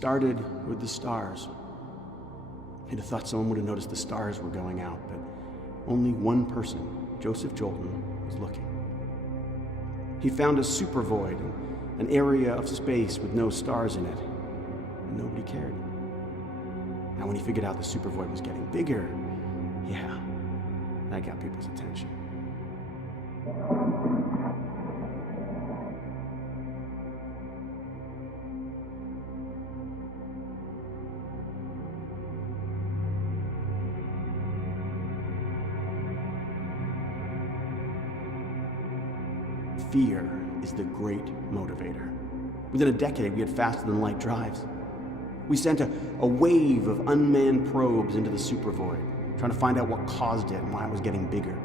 started with the stars. You'd have thought someone would have noticed the stars were going out, but only one person, Joseph Jolton, was looking. He found a supervoid, an area of space with no stars in it, and nobody cared. Now, when he figured out the supervoid was getting bigger, yeah, that got people's attention. Fear is the great motivator. Within a decade, we had faster-than-light drives. We sent a wave of unmanned probes into the supervoid, trying to find out what caused it and why it was getting bigger.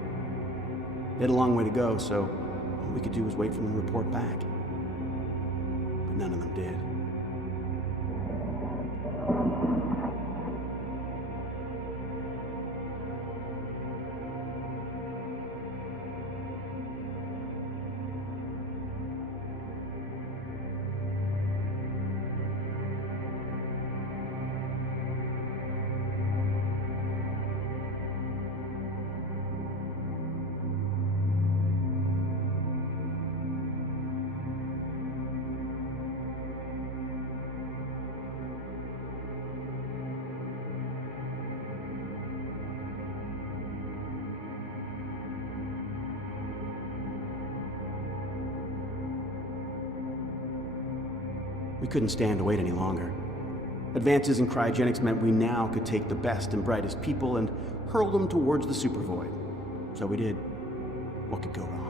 They had a long way to go, so all we could do was wait for them to report back. But none of them did. We couldn't stand to wait any longer. Advances in cryogenics meant we now could take the best and brightest people and hurl them towards the supervoid. So we did. What could go wrong?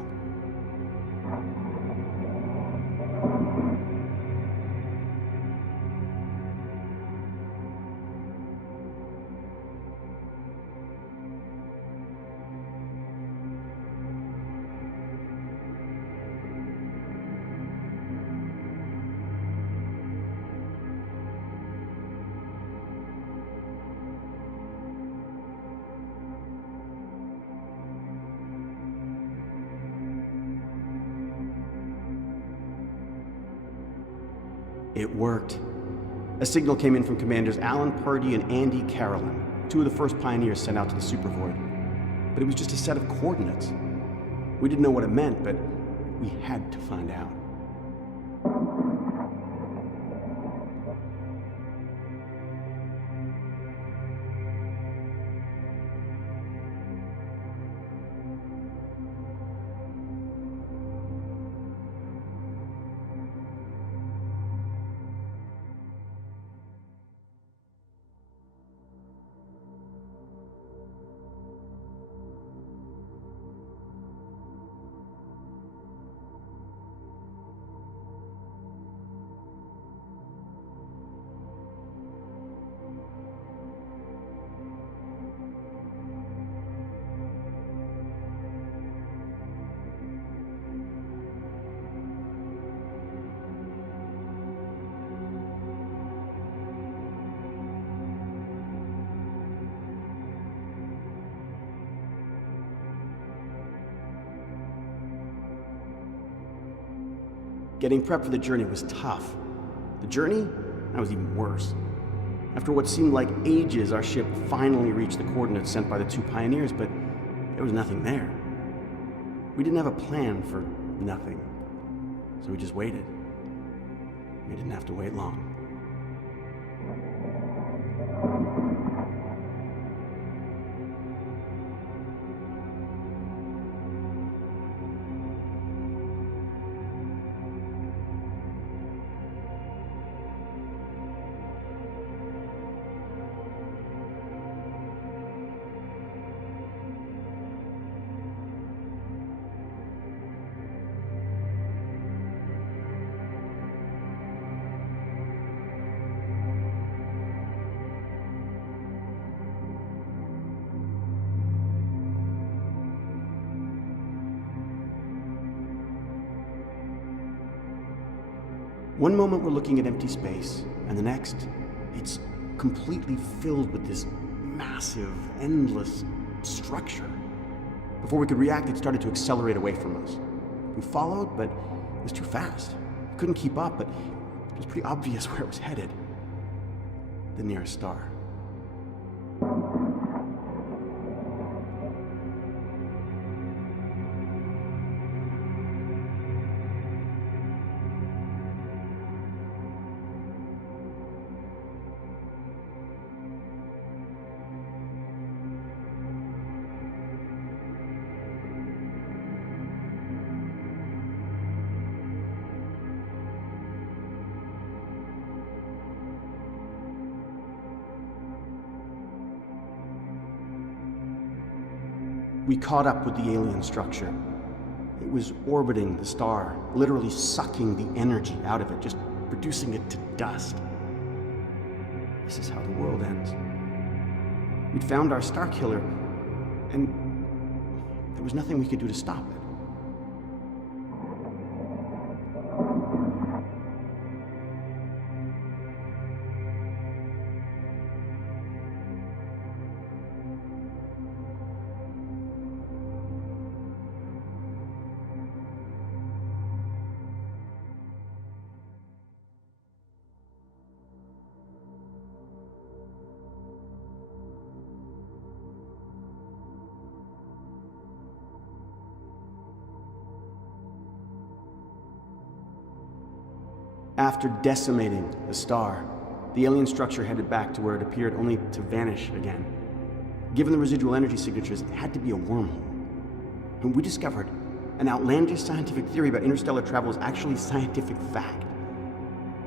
It worked. A signal came in from Commanders Alan Purdy and Andy Carolyn, two of the first pioneers sent out to the supervoid. But it was just a set of coordinates. We didn't know what it meant, but we had to find out. Getting prepped for the journey was tough. The journey, that was even worse. After what seemed like ages, our ship finally reached the coordinates sent by the two pioneers, but there was nothing there. We didn't have a plan for nothing, so we just waited. We didn't have to wait long. One moment we're looking at empty space, and the next, it's completely filled with this massive, endless structure. Before we could react, it started to accelerate away from us. We followed, but it was too fast. We couldn't keep up, but it was pretty obvious where it was headed. the nearest star. We caught up with the alien structure. It was orbiting the star, literally sucking the energy out of it, just reducing it to dust. This is how the world ends. We'd found our star killer, and there was nothing we could do to stop it. After decimating the star, the alien structure headed back to where it appeared, only to vanish again. Given the residual energy signatures, it had to be a wormhole. And we discovered an outlandish scientific theory about interstellar travel is actually scientific fact.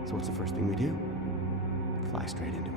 So what's the first thing we do? Fly straight into it.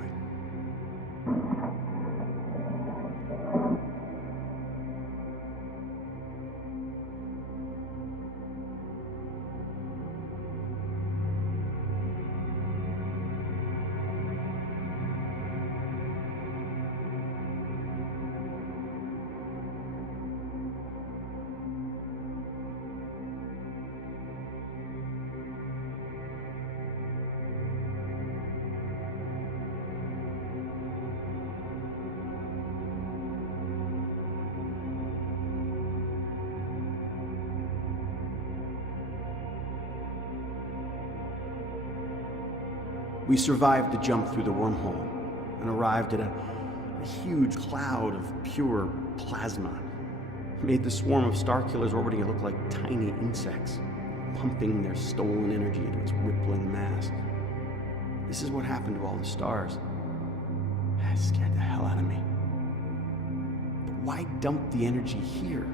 We survived the jump through the wormhole and arrived at a huge cloud of pure plasma. It made the swarm of star killers orbiting it look like tiny insects, pumping their stolen energy into its rippling mass. This is what happened to all the stars. It scared the hell out of me. But why dump the energy here?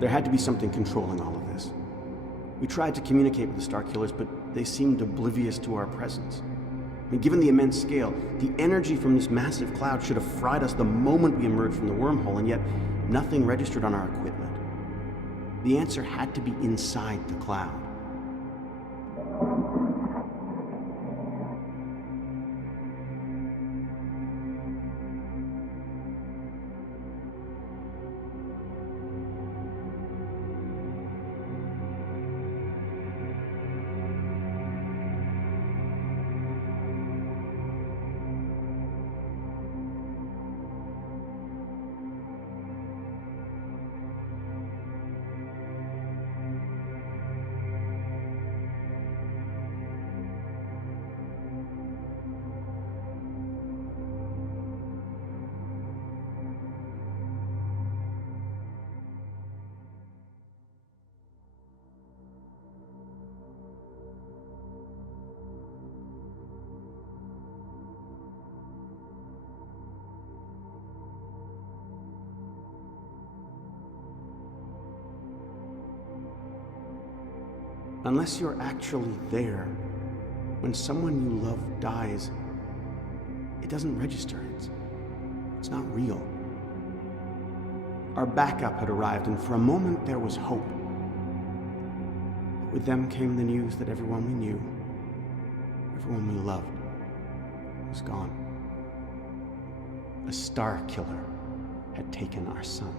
There had to be something controlling all of this. We tried to communicate with the Star Killers, but they seemed oblivious to our presence. I mean, given the immense scale, the energy from this massive cloud should have fried us the moment we emerged from the wormhole, and yet nothing registered on our equipment. The answer had to be inside the cloud. Unless you're actually there, when someone you love dies, it doesn't register. It's not real. Our backup had arrived, and for a moment there was hope. With them came the news that everyone we knew Everyone we loved was gone. A star killer had taken our son.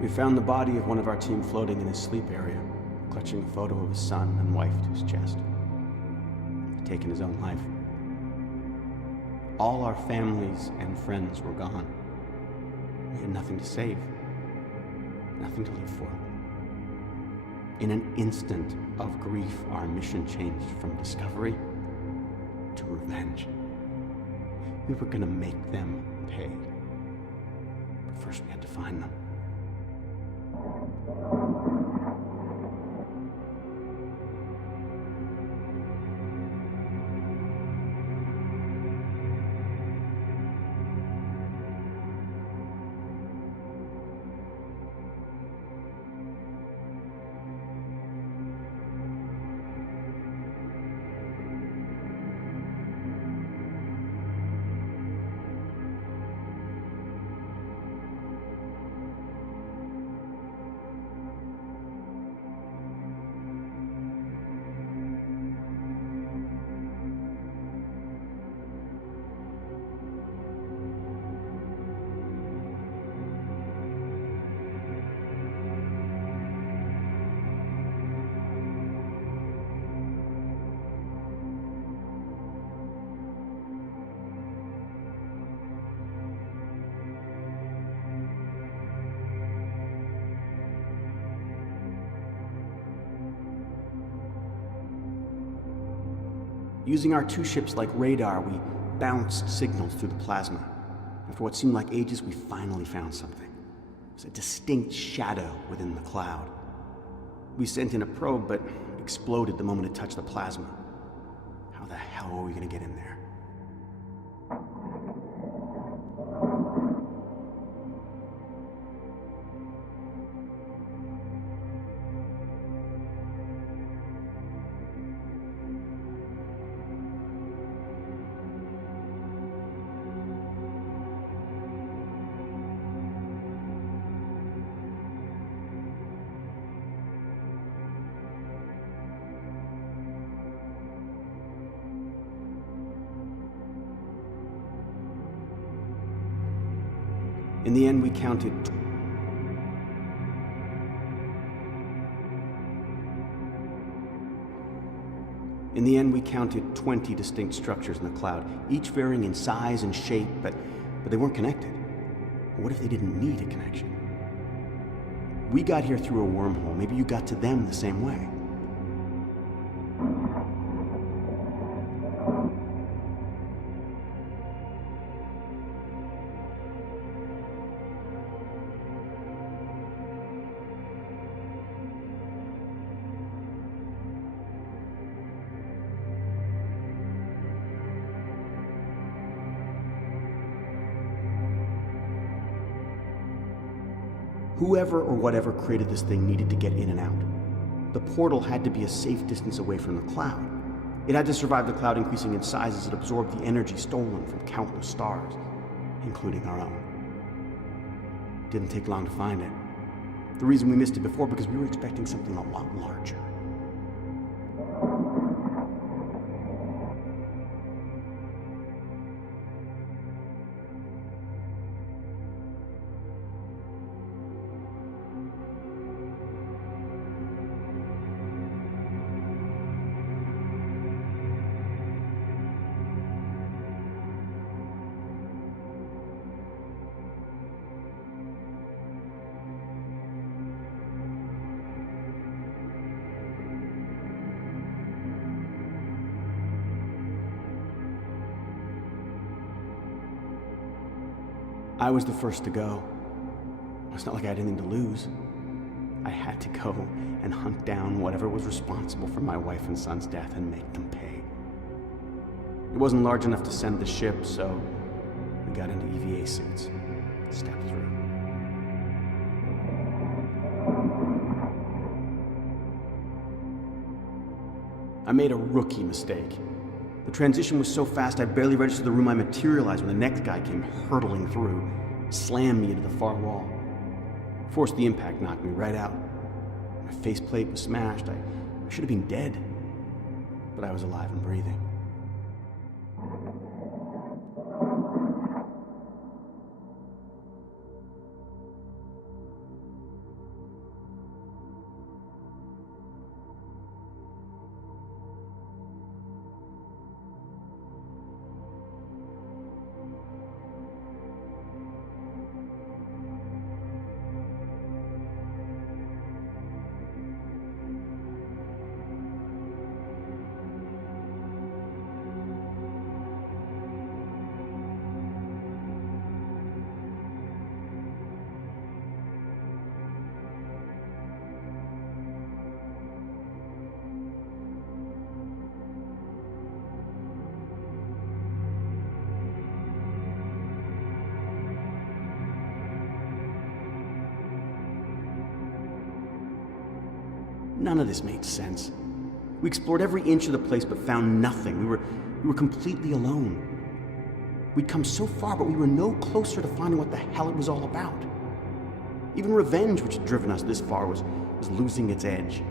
We found the body of one of our team floating in his sleep area, clutching a photo of his son and wife to his chest. He'd taken his own life. All our families and friends were gone. We had nothing to save, nothing to live for. In an instant of grief, our mission changed from discovery to revenge. We were gonna make them pay. But first we had to find them. Using our two ships like radar, we bounced signals through the plasma. After what seemed like ages, we finally found something. It was a distinct shadow within the cloud. We sent in a probe, but it exploded the moment it touched the plasma. How the hell were we gonna get in there? In the end, we counted In the end, we counted 20 distinct structures in the cloud, each varying in size and shape, but they weren't connected. What if they didn't need a connection? We got here through a wormhole. Maybe you got to them the same way. Whoever or whatever created this thing needed to get in and out. The portal had to be a safe distance away from the cloud. It had to survive the cloud increasing in size as it absorbed the energy stolen from countless stars, including our own. It didn't take long to find it. The reason we missed it before, because we were expecting something a lot larger. I was the first to go. It's not like I had anything to lose. I had to go and hunt down whatever was responsible for my wife and son's death and make them pay. It wasn't large enough to send the ship, so we got into EVA suits, stepped through. I made a rookie mistake. The transition was so fast I barely registered the room I materialized when the next guy came hurtling through, slammed me into the far wall. Force the impact knocked me right out. My faceplate was smashed. I should have been dead, but I was alive and breathing. None of this made sense. We explored every inch of the place but found nothing. We were completely alone. We'd come so far, but we were no closer to finding what the hell it was all about. Even revenge, which had driven us this far, was losing its edge.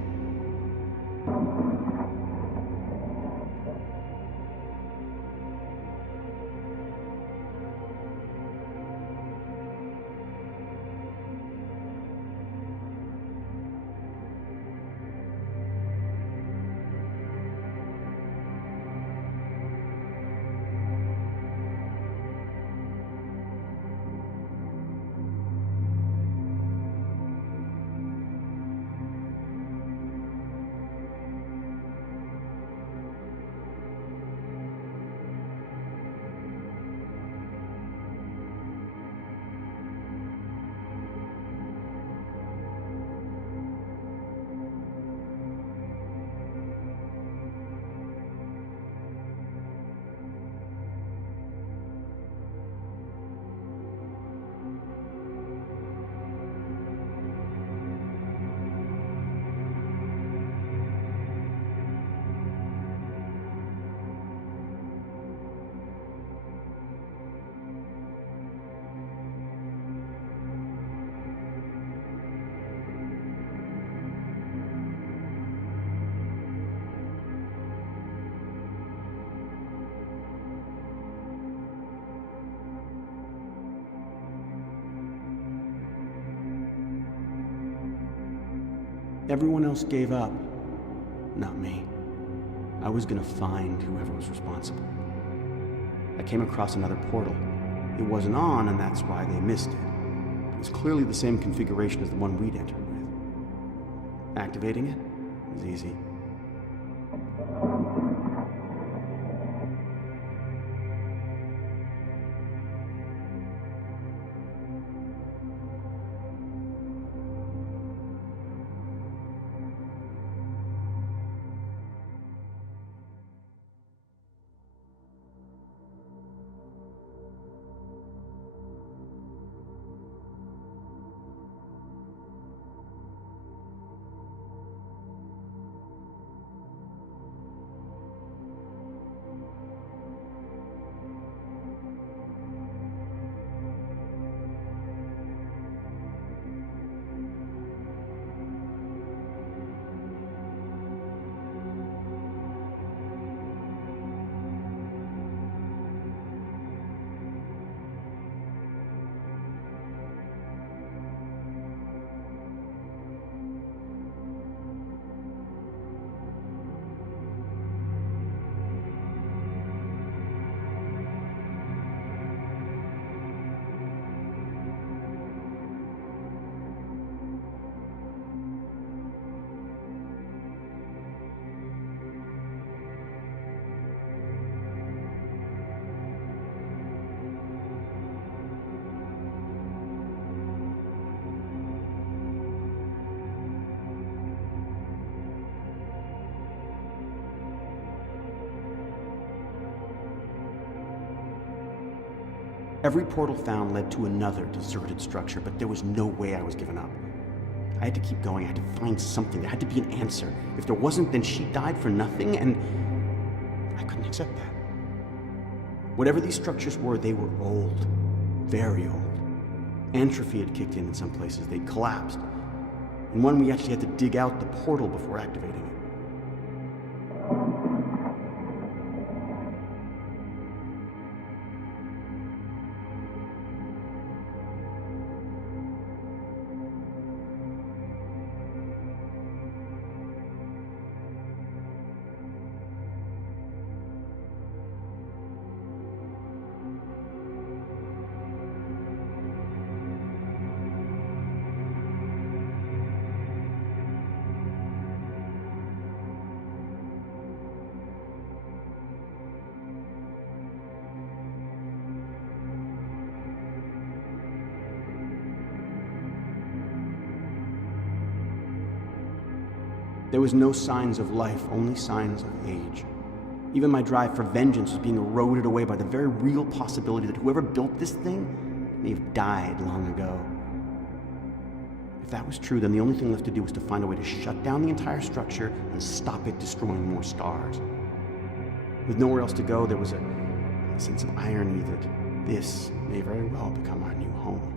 Everyone else gave up. Not me. I was gonna find whoever was responsible. I came across another portal. It wasn't on, and that's why they missed it. It was clearly the same configuration as the one we'd entered with. Activating it was easy. Every portal found led to another deserted structure, but there was no way I was giving up. I had to keep going. I had to find something. There had to be an answer. If there wasn't, then she died for nothing, and I couldn't accept that. Whatever these structures were, they were old, very old. Atrophy had kicked in some places. They'd collapsed. In one, we actually had to dig out the portal before activating it. There was no signs of life, only signs of age. Even my drive for vengeance was being eroded away by the very real possibility that whoever built this thing may have died long ago. If that was true, then the only thing left to do was to find a way to shut down the entire structure and stop it destroying more stars. With nowhere else to go, there was a sense of irony that this may very well become our new home.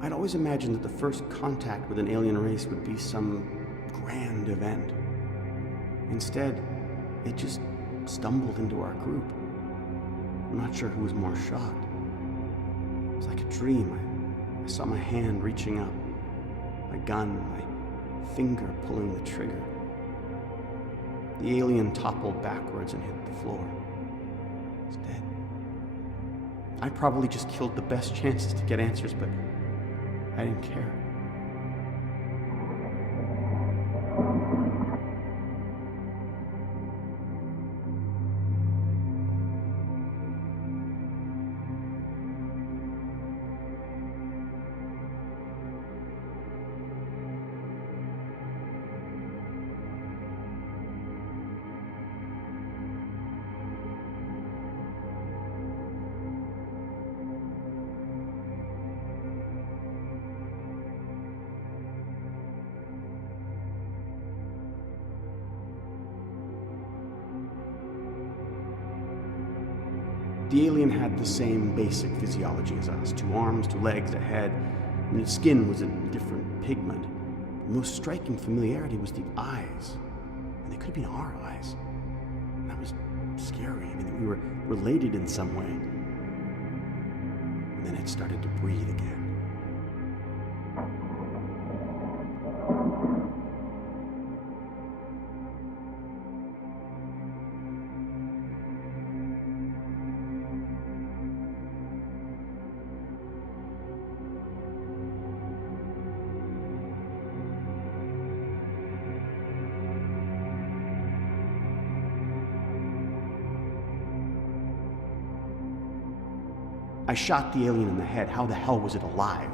I'd always imagined that the first contact with an alien race would be some grand event. Instead, it just stumbled into our group. I'm not sure who was more shocked. It was like a dream. I saw my hand reaching up, my gun, my finger pulling the trigger. The alien toppled backwards and hit the floor. It's dead. I probably just killed the best chances to get answers, but I didn't care. The alien had the same basic physiology as us. 2 arms, 2 legs, a head, and its skin was a different pigment. The most striking familiarity was the eyes. And they could have been our eyes. And that was scary. I mean, that we were related in some way. And then it started to breathe again. I shot the alien in the head. How the hell was it alive?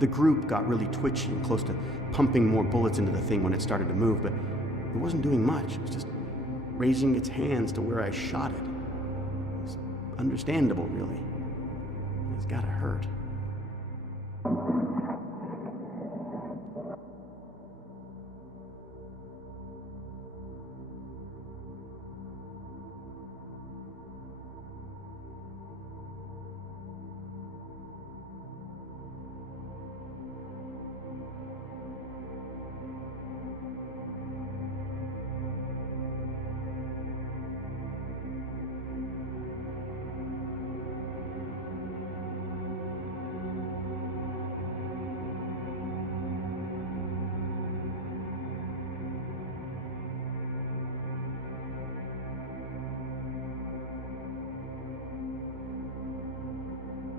The group got really twitchy and close to pumping more bullets into the thing when it started to move, but it wasn't doing much. It was just raising its hands to where I shot it. It was understandable, really. It's gotta hurt.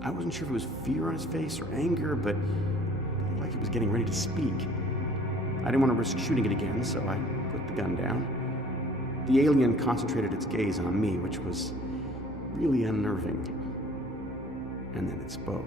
I wasn't sure if it was fear on his face or anger, but it looked like he was getting ready to speak. I didn't want to risk shooting it again, so I put the gun down. The alien concentrated its gaze on me, which was really unnerving. And then it spoke.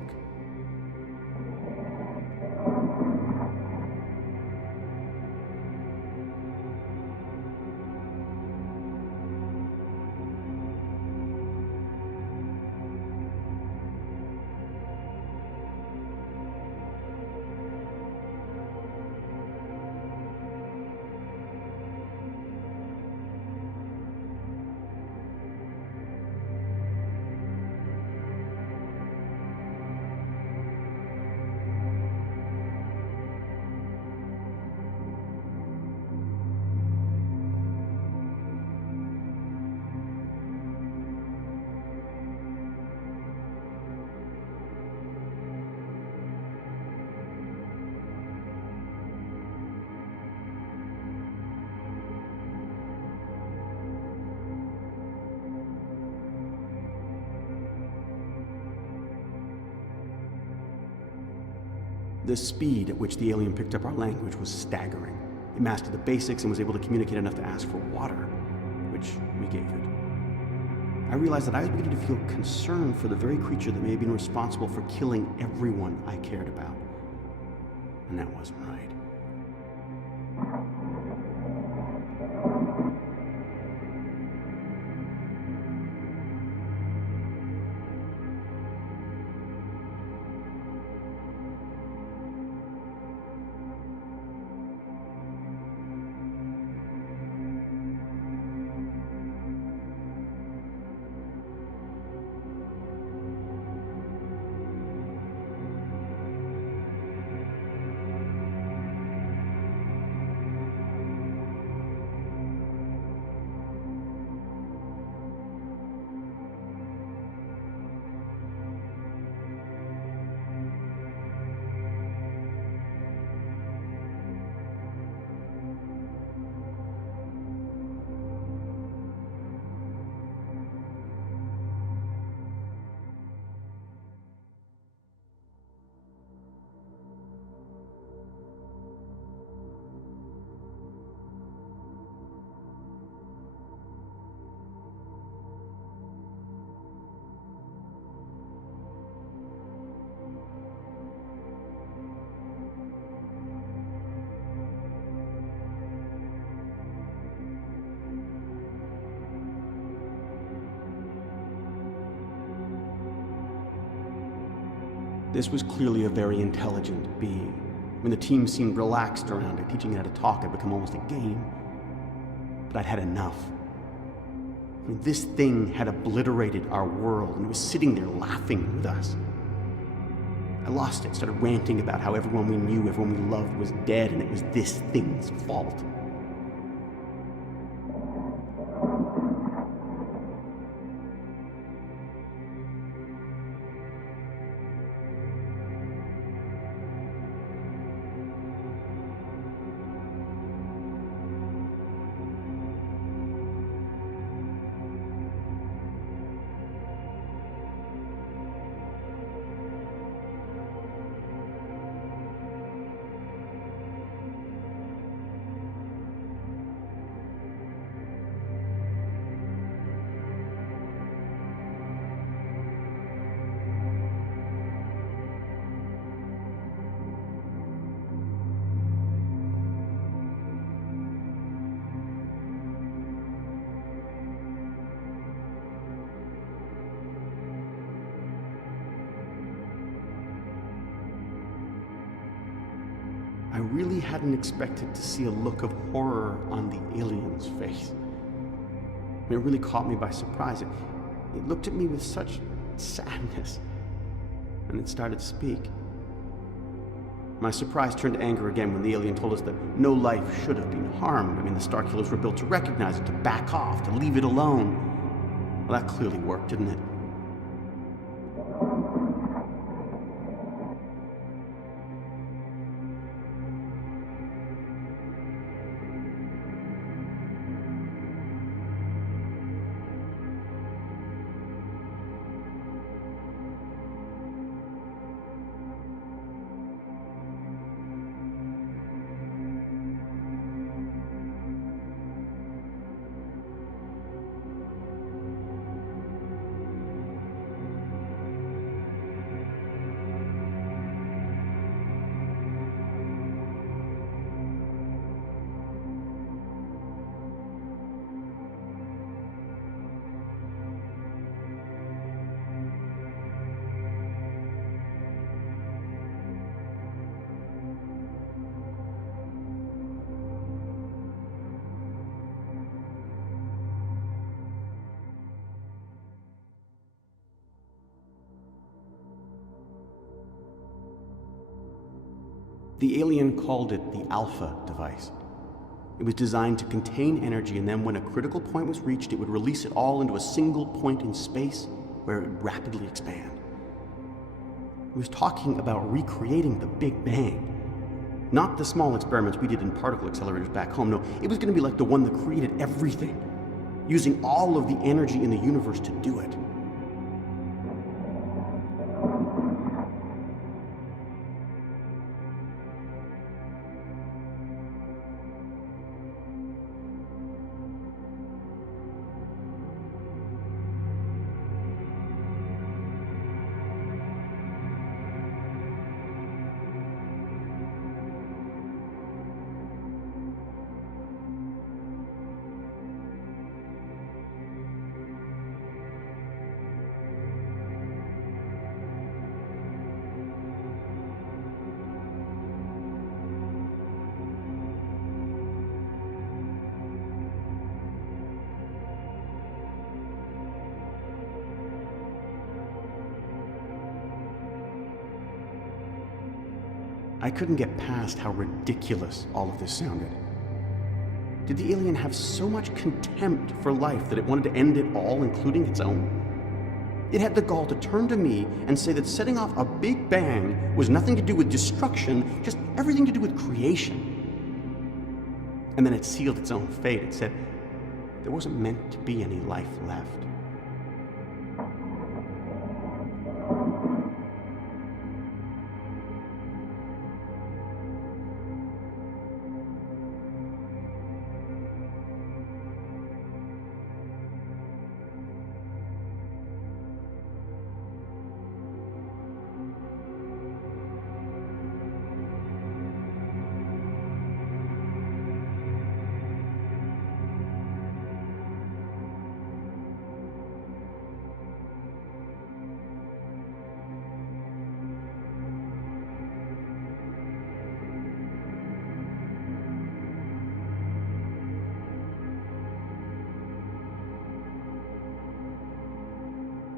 The speed at which the alien picked up our language was staggering. It mastered the basics and was able to communicate enough to ask for water, which we gave it. I realized that I was beginning to feel concern for the very creature that may have been responsible for killing everyone I cared about. And that wasn't right. This was clearly a very intelligent being. When the team seemed relaxed around it, teaching it how to talk had become almost a game. But I'd had enough. I mean, this thing had obliterated our world, and it was sitting there laughing with us. I lost it, started ranting about how everyone we knew, everyone we loved was dead, and it was this thing's fault. I really hadn't expected to see a look of horror on the alien's face. It really caught me by surprise. It looked at me with such sadness, and it started to speak. My surprise turned to anger again when the alien told us that no life should have been harmed. I mean, the Starkillers were built to recognize it, to back off, to leave it alone. Well, that clearly worked, didn't it? The alien called it the Alpha device. It was designed to contain energy, and then when a critical point was reached, it would release it all into a single point in space where it would rapidly expand. It was talking about recreating the Big Bang. Not the small experiments we did in particle accelerators back home. No, it was going to be like the one that created everything, using all of the energy in the universe to do it. I couldn't get past how ridiculous all of this sounded. Did the alien have so much contempt for life that it wanted to end it all, including its own? It had the gall to turn to me and say that setting off a Big Bang was nothing to do with destruction, just everything to do with creation. And then it sealed its own fate. It said there wasn't meant to be any life left.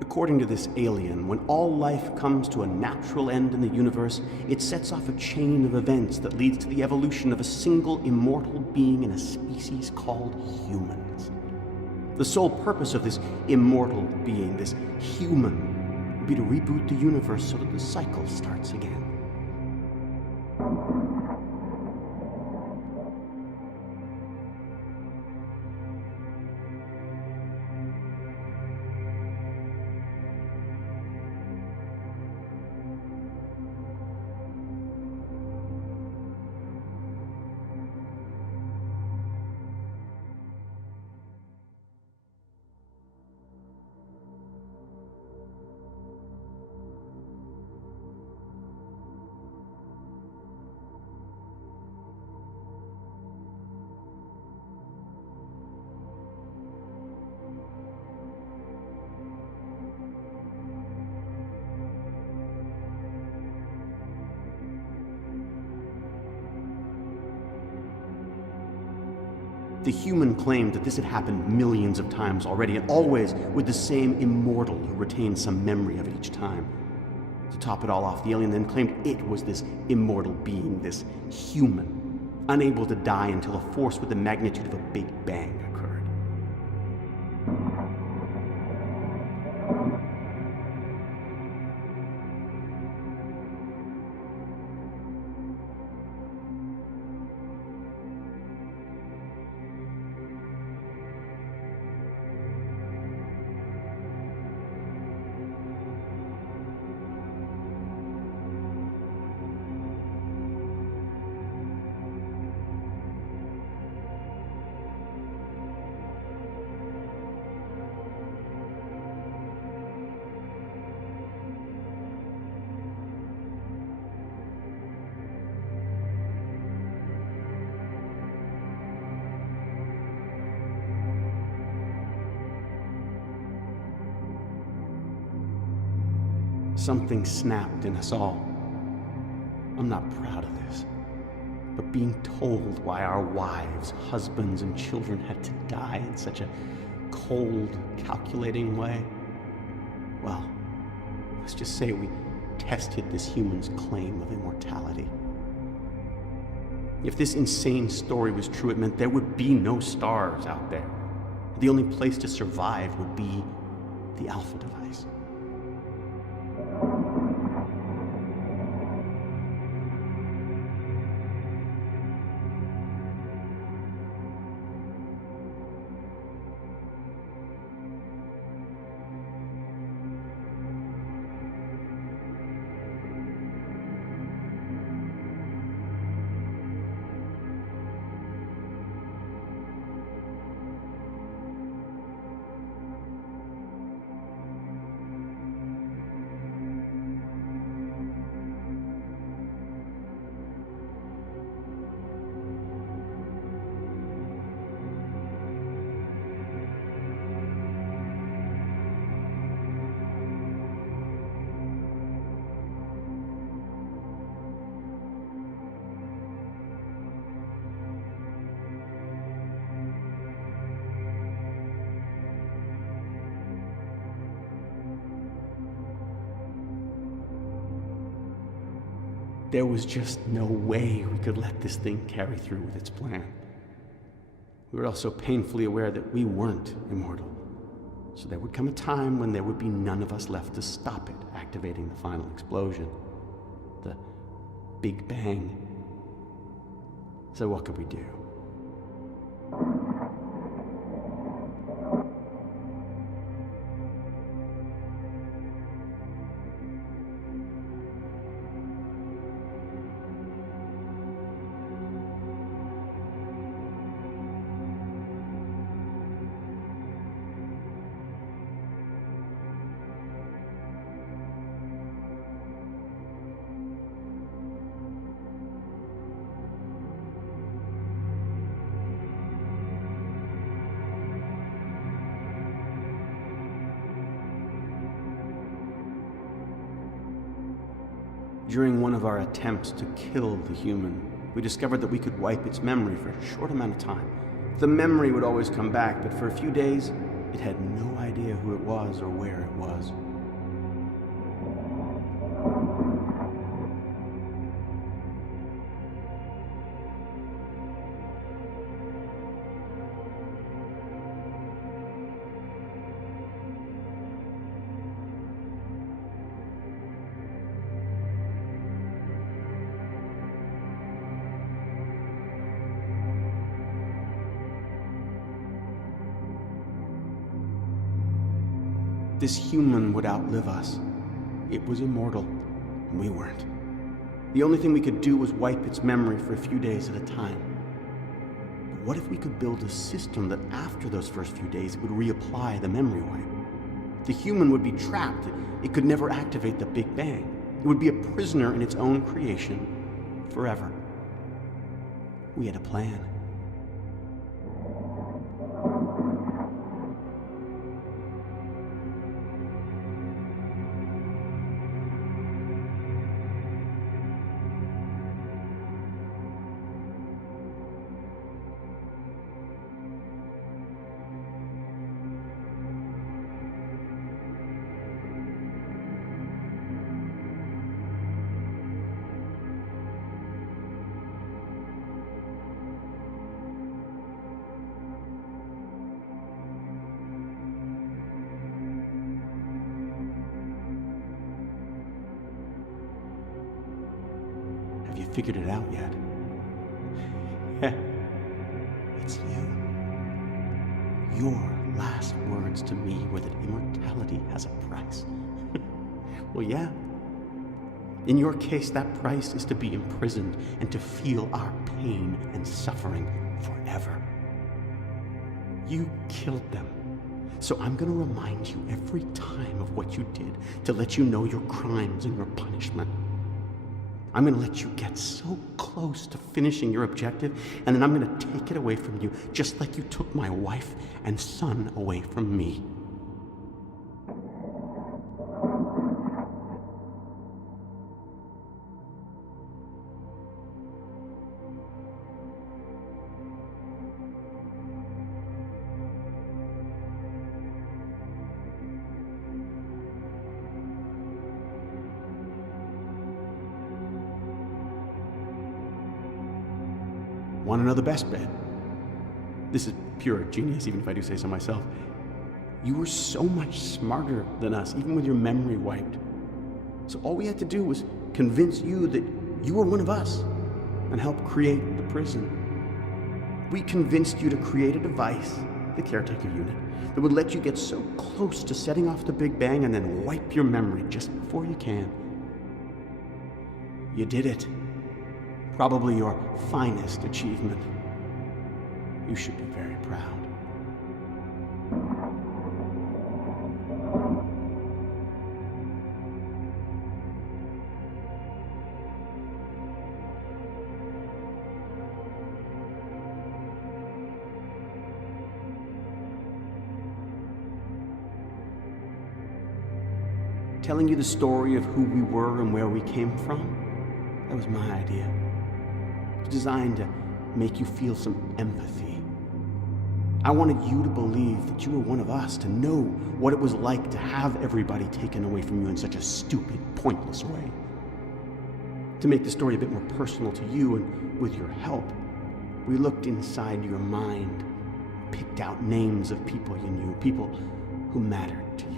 According to this alien, when all life comes to a natural end in the universe, it sets off a chain of events that leads to the evolution of a single immortal being in a species called humans. The sole purpose of this immortal being, this human, would be to reboot the universe so that the cycle starts again. The human claimed that this had happened millions of times already, and always with the same immortal who retained some memory of it each time. To top it all off, the alien then claimed it was this immortal being, this human, unable to die until a force with the magnitude of a Big Bang occurred. Something snapped in us all. I'm not proud of this, but being told why our wives, husbands, and children had to die in such a cold, calculating way, well, let's just say we tested this human's claim of immortality. If this insane story was true, it meant there would be no stars out there. The only place to survive would be the Alpha device. There was just no way we could let this thing carry through with its plan. We were also painfully aware that we weren't immortal, so there would come a time when there would be none of us left to stop it activating the final explosion, the Big Bang. So what could we do? During one of our attempts to kill the human, we discovered that we could wipe its memory for a short amount of time. The memory would always come back, but for a few days, it had no idea who it was or where it was. This human would outlive us. It was immortal, and we weren't. The only thing we could do was wipe its memory for a few days at a time. But what if we could build a system that after those first few days, it would reapply the memory wipe? The human would be trapped. It could never activate the Big Bang. It would be a prisoner in its own creation forever. We had a plan. you figured it out yet. It's you. Your last words to me were that immortality has a price. Well, yeah. In your case, that price is to be imprisoned and to feel our pain and suffering forever. You killed them. So I'm going to remind you every time of what you did to let you know your crimes and your punishment. I'm going to let you get so close to finishing your objective, and then I'm going to take it away from you, just like you took my wife and son away from me. Want to know the best bit? This is pure genius, even if I do say so myself. You were so much smarter than us, even with your memory wiped. So all we had to do was convince you that you were one of us and help create the prison. We convinced you to create a device, the caretaker unit, that would let you get so close to setting off the Big Bang and then wipe your memory just before you can. You did it. Probably your finest achievement. You should be very proud. Telling you the story of who we were and where we came from, that was my idea. Designed to make you feel some empathy. I wanted you to believe that you were one of us, to know what it was like to have everybody taken away from you in such a stupid, pointless way. To make the story a bit more personal to you, and with your help, we looked inside your mind, picked out names of people you knew, people who mattered to you.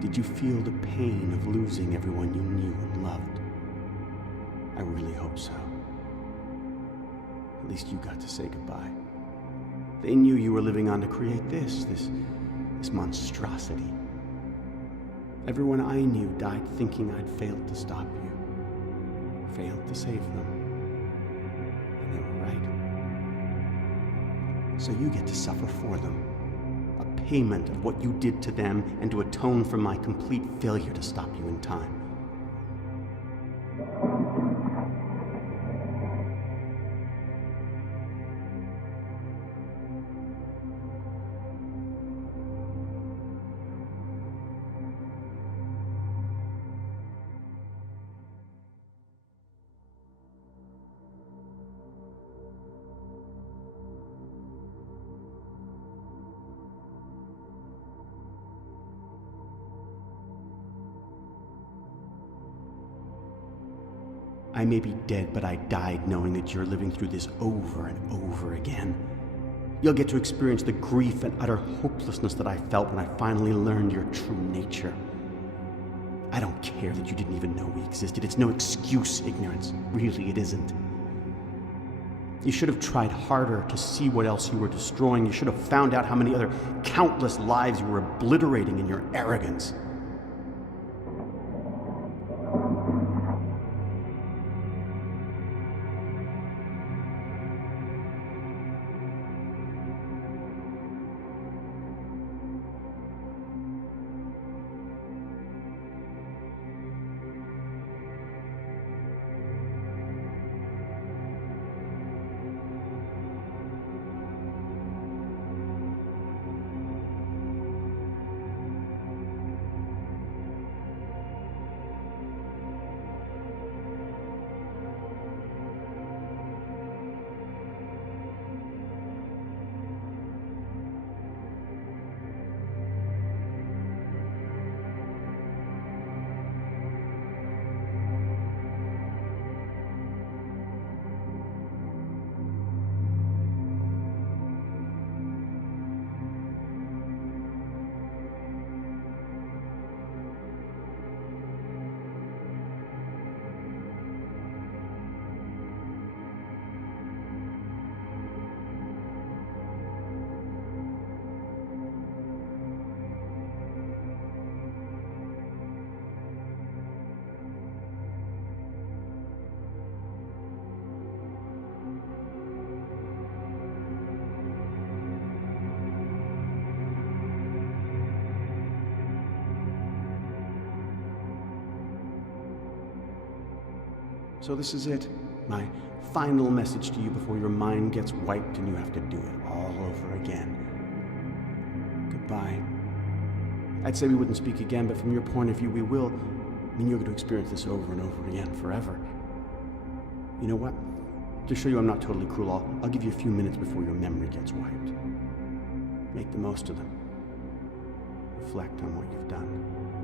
Did you feel the pain of losing everyone you knew and loved? I really hope so. At least you got to say goodbye. They knew you were living on to create this monstrosity. Everyone I knew died thinking I'd failed to stop you, failed to save them. And they were right. So you get to suffer for them. A payment of what you did to them and to atone for my complete failure to stop you in time. I may be dead, but I died knowing that you're living through this over and over again. You'll get to experience the grief and utter hopelessness that I felt when I finally learned your true nature. I don't care that you didn't even know we existed. It's no excuse, ignorance. Really, it isn't. You should have tried harder to see what else you were destroying. You should have found out how many other countless lives you were obliterating in your arrogance. So this is it. My final message to you before your mind gets wiped and you have to do it all over again. Goodbye. I'd say we wouldn't speak again, but from your point of view, we will. I mean, you're going to experience this over and over again, forever. You know what? To show you I'm not totally cruel, I'll give you a few minutes before your memory gets wiped. Make the most of them. Reflect on what you've done.